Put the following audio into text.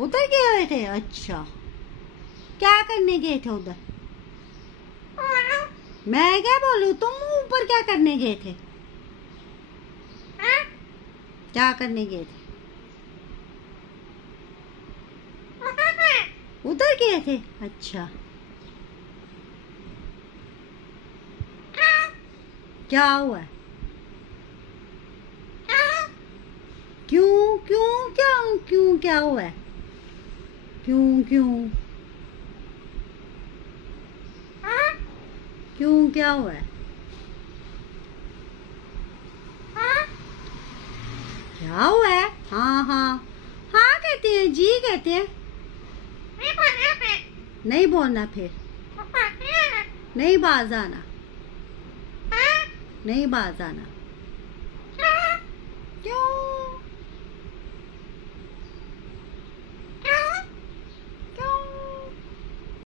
उधर गए हुए थे? अच्छा, क्या करने गए थे उधर? मैं क्या बोलूं, तुम ऊपर क्या करने गए थे? क्या करने गए थे? उधर गए थे? अच्छा, क्या हुआ? क्यों क्यों क्या क्यों क्या हुआ? क्यों क्यों क्यों क्या हुआ? क्या हुआ है? हाँ हाँ हाँ कहते हैं, जी कहते हैं। नहीं बोलना फिर, नहीं बाज आना, नहीं बाज आना।